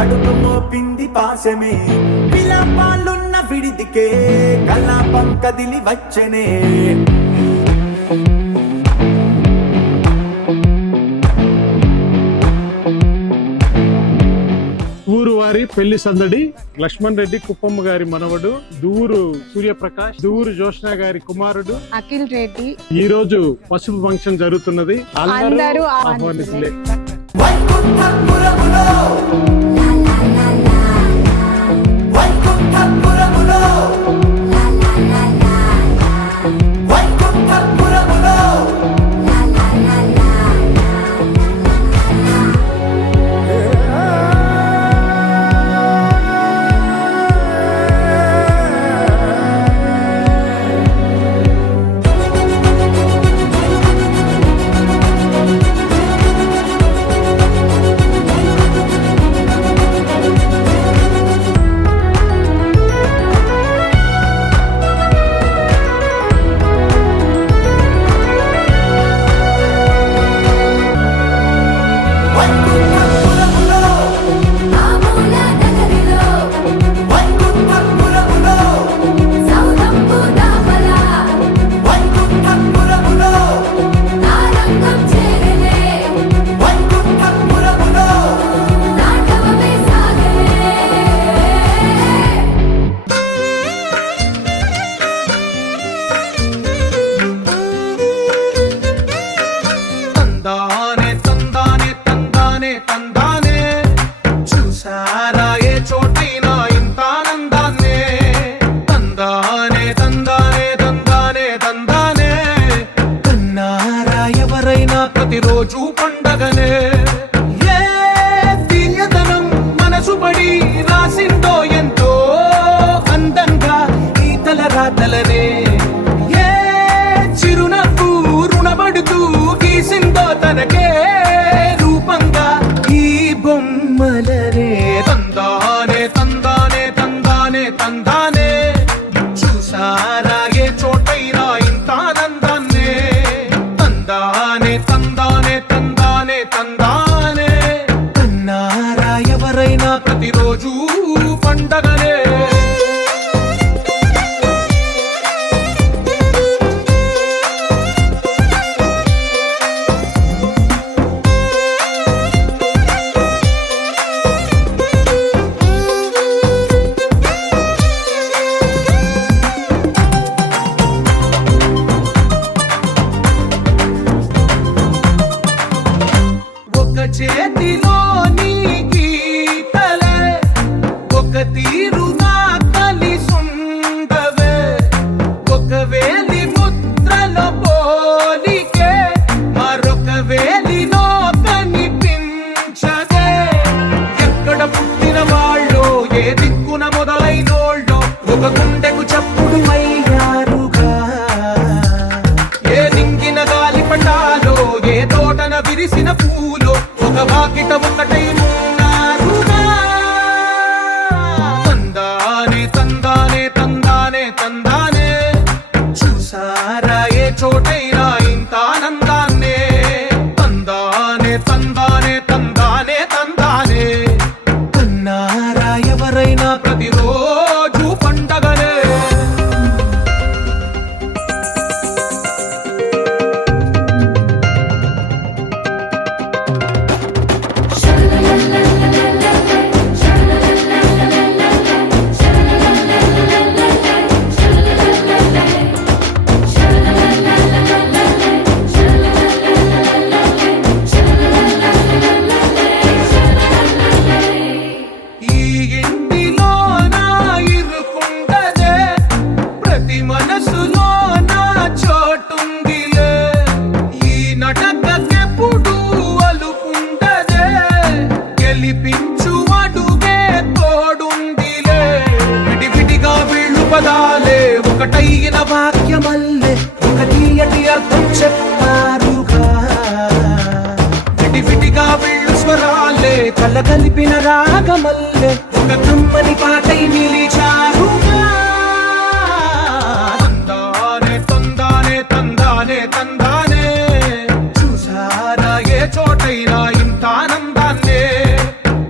అడుగు మోపింది పాశమే విలాపాలున్న విడిదికే కలాపం కదిలి వచ్చనే ఊరువారి పెళ్లి సందడి. లక్ష్మణ్ రెడ్డి కుప్పమ్మ గారి మనవడు, దూరు సూర్యప్రకాష్, దూరు జోష్న గారి కుమారుడు అఖిల్ రెడ్డి. ఈ రోజు పసుపు ఫంక్షన్ జరుగుతున్నది. అందరూ ఆహ్వానితులే. ప్రతిరోజు పండగనే ఏ తీయదనం మనసు పడి రాసిందో ఎంతో అందంగా ఈ తల రాతలనే ఏ చిరునవ్వు రుణపడుతూ గీసిందో తనకే రూపంగా ఈ బొమ్మలనే తందానే తందానే తందానే తందానే చూసారా ఏ చోటైనా ఇంత ఆనందాన్నే తందానే తందానే తందానే తందానే అన్నారా ఎవరైనా ప్రతిరోజు పండగనే చేతిలోని గీతలే ఒక తీరుగా కలిసుండవే ఒక వేలి ముద్రలో పోలికే మరొక వేలిలో కనిపించదే ఎక్కడ పుట్టిన వాళ్ళో ఏ దిక్కున మొదలైనోళ్ళో ఒక గుండెకు చప్పుడు అయ్యారుగా ఏ దింగిన గాలి పటాలో ఏ తోటన విరిసిన పూలో ఒక వాకిట ఒకటై ఉన్నారుగా తందానే తందానే తందానే తందానే చూసారా ఏ చోటైనా ఇంత ఆనందాన్నే తందానే తందానే తందానే తందానే అన్నారా ఎవరైనా ప్రతిరోజు పండగనే ఈ ఇంటి ఒకటైన వాక్యమల్లే ఒక తీయటి అర్థం చెప్పారుగా విడివిడిగా వీళ్ళు స్వరాలే కలగలిపిన రాగమల్లే ఒక కమ్మని పాటై నిలిచారుగా తందానే తందానే తందానే తందానే చూసారా ఏ చోటైనా ఇంత ఆనందాన్నే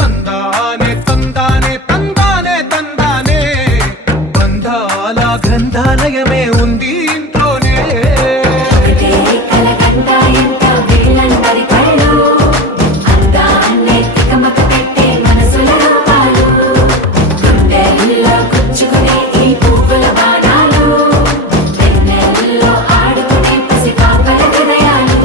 తందానే తందానే తందానే తందానే బంధాల గ్రంథాలయమే ఉంది ఇంట్లోనే ఒకటే కలకండ ఎంత వీళ్ళందరి కళ్ళు అందాన్నే తికమక పెట్టే మనసుల రూపాలు గుండెల్లో గుచ్చుకునే ఈ పువ్వుల బాణాలు వెన్నెల్లో ఆడుకునే పసి పాపల హృదయాలు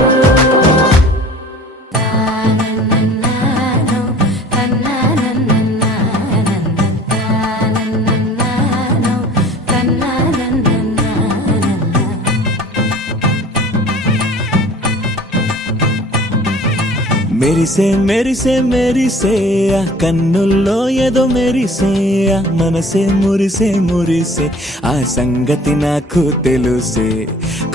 మెరిసే మెరిసే మెరిసే ఆ కన్నుల్లో ఏదో మెరిసే ఆ మనసే మురిసే మురిసే ఆ సంగతి నాకు తెలుసే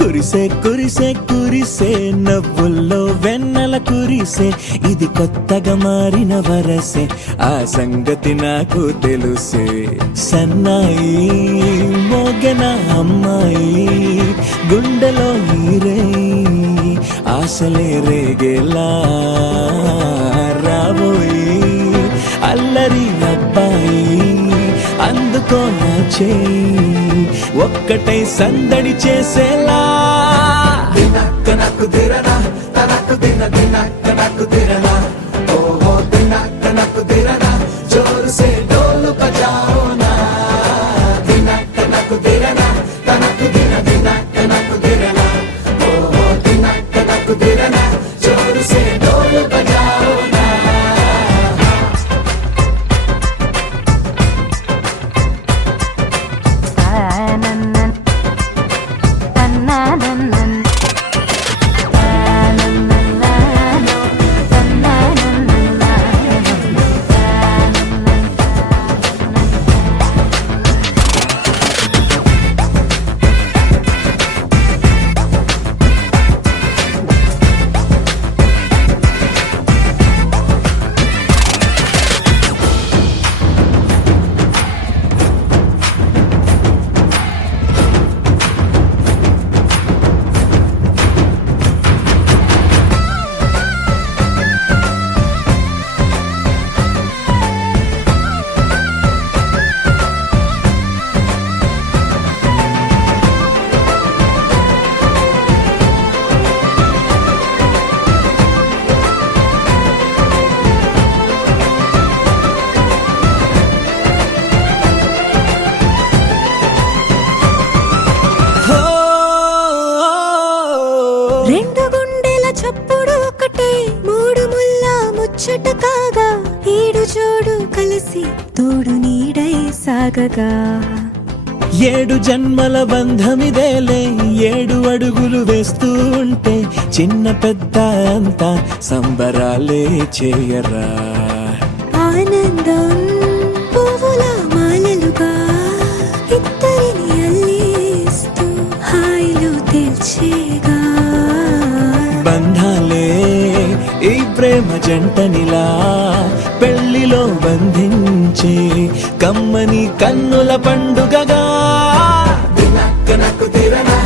కురిసే కురిసే కురిసే నవ్వుల్లో వెన్నెల కురిసే ఇది కొత్తగా మారిన వరసే ఆ సంగతి నాకు తెలుసే సన్నాయి మోగెన అమ్మాయి గుండెలో ఈరే ఆశలే రేగేలా రాబోయి అల్లరి అబ్బాయి అందుకో నా చేయి ఒక్కటై సందడి చేసేలా దినక్క నాకు దిరనా తనకు దిన దినక్క నాకు దిరనా ఓహో దినక్క నాకు దిరనా జోరు సే డోలు బజాओ నా దినక్క నాకు దిరనా తనకు దిన దినక్క నాకు దిరనా ఓహో దినక్క నాకు దిరనా జోరు సే డోలు బజాओ నా రెండు గుండెల చప్పుడు ఒకటే మూడు ముల్ల ముచ్చట కాగా ఈడు జోడు కలిసి తోడు నీడై సాగగా ఏడు జన్మల బంధమిదేలే ఏడు అడుగులు వేస్తూ ఉంటే చిన్న పెద్ద అంతా సంబరాలే చేయరా ఆనందం పువ్వుల మాలలుగా ఇద్దరిని అల్లేస్తూ హాయిలో తెల్చేగా బంధాలే ఈ ప్రేమ జంటనిలా పెళ్లిలో బంధించే కమ్మని కన్నుల పండుగగా దినక్క నాకు తిరనా